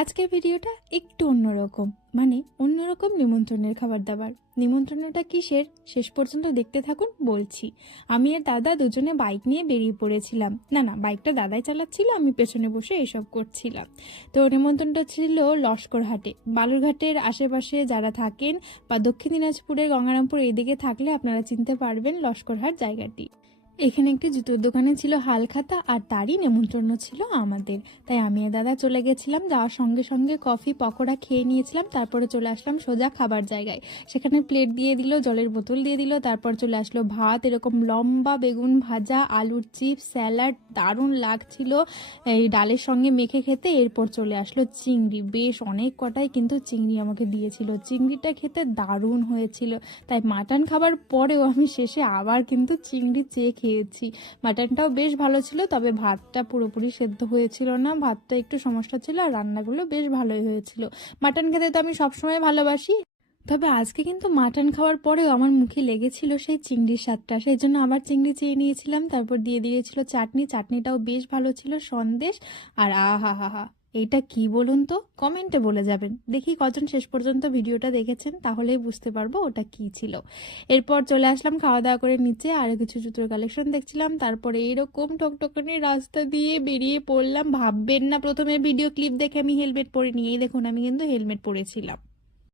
আজকের ভিডিওটা একটু অন্যরকম, অন্যরকম নিমন্ত্রণের খাবার দাবার। নিমন্ত্রণটা কিসের শেষ পর্যন্ত দেখতে থাকুন, বলছি। আমি আর দাদা দুজনে বাইক নিয়ে বেরিয়ে পড়েছিলাম। না, বাইকটা দাদাই চালাচ্ছিল, আমি পেছনে বসে এসব করছিলাম। তো নিমন্ত্রণটা ছিল লস্করহাটে। বালুরঘাটের আশেপাশে যারা থাকেন বা দক্ষিণ দিনাজপুরের গঙ্গারামপুর এদিকে থাকলে আপনারা চিনতে পারবেন লস্করহাট জায়গাটি। এখানে একটি জুতোর দোকানে ছিল হালখাতা, আর তারই নেমন্ত্রণ ছিল আমাদের। তাই আমি আর দাদা চলে গেছিলাম, যাওয়ার সঙ্গে সঙ্গে কফি পকোড়া খেয়ে নিয়েছিলাম। তারপরে চলে আসলাম সোজা খাবার জায়গায়। সেখানে প্লেট দিয়ে দিল, জলের বোতল দিয়ে দিল, তারপর চলে আসলো ভাত, এরকম লম্বা, বেগুন ভাজা, আলুর চিপস, স্যালাড, দারুণ লাগছিল এই ডালের সঙ্গে মেখে খেতে। এরপর চলে আসলো চিংড়ি, বেশ অনেক কটাই কিন্তু চিংড়ি আমাকে দিয়েছিল। চিংড়িটা খেতে দারুণ হয়েছিল। তাই মাটন খাবার পরেও আমি শেষে আবার কিন্তু চিংড়ি চেয়ে খেয়েছি। মাটনটাও বেশ ভালো ছিল, তবে ভাতটা পুরোপুরি সেদ্ধ হয়েছিল না, ভাতটা একটু সমস্যা ছিল, আর রান্নাগুলো বেশ ভালোই হয়েছিল। মাটন খেতে তো আমি সবসময় ভালোবাসি, তবে আজকে কিন্তু মাটন খাওয়ার পরেও আমার মুখে লেগেছিল সেই চিংড়ির স্বাদটা, সেই জন্য আবার চিংড়ি চেয়ে নিয়েছিলাম। তারপর দিয়ে দিয়েছিল চাটনি, চাটনিটাও বেশ ভালো ছিল, সন্দেশ। আর আহা হা হা, এইটা কি বলুন তো, কমেন্টে বলে যাবেন। দেখি কজন শেষ পর্যন্ত ভিডিওটা দেখেছেন, তাহলেই বুঝতে পারবো ওটা কি ছিল। এরপর চলে আসলাম খাওয়া দাওয়া করে নিচে, আর কিছু জুতোর কালেকশন দেখছিলাম। তারপরে এরকম ঠকঠকানি রাস্তা দিয়ে বেরিয়ে পড়লাম। ভাববেন না প্রথমে ভিডিও ক্লিপ দেখে আমি হেলমেট পরিনি, এই দেখুন আমি কিন্তু হেলমেট পরেছিলাম।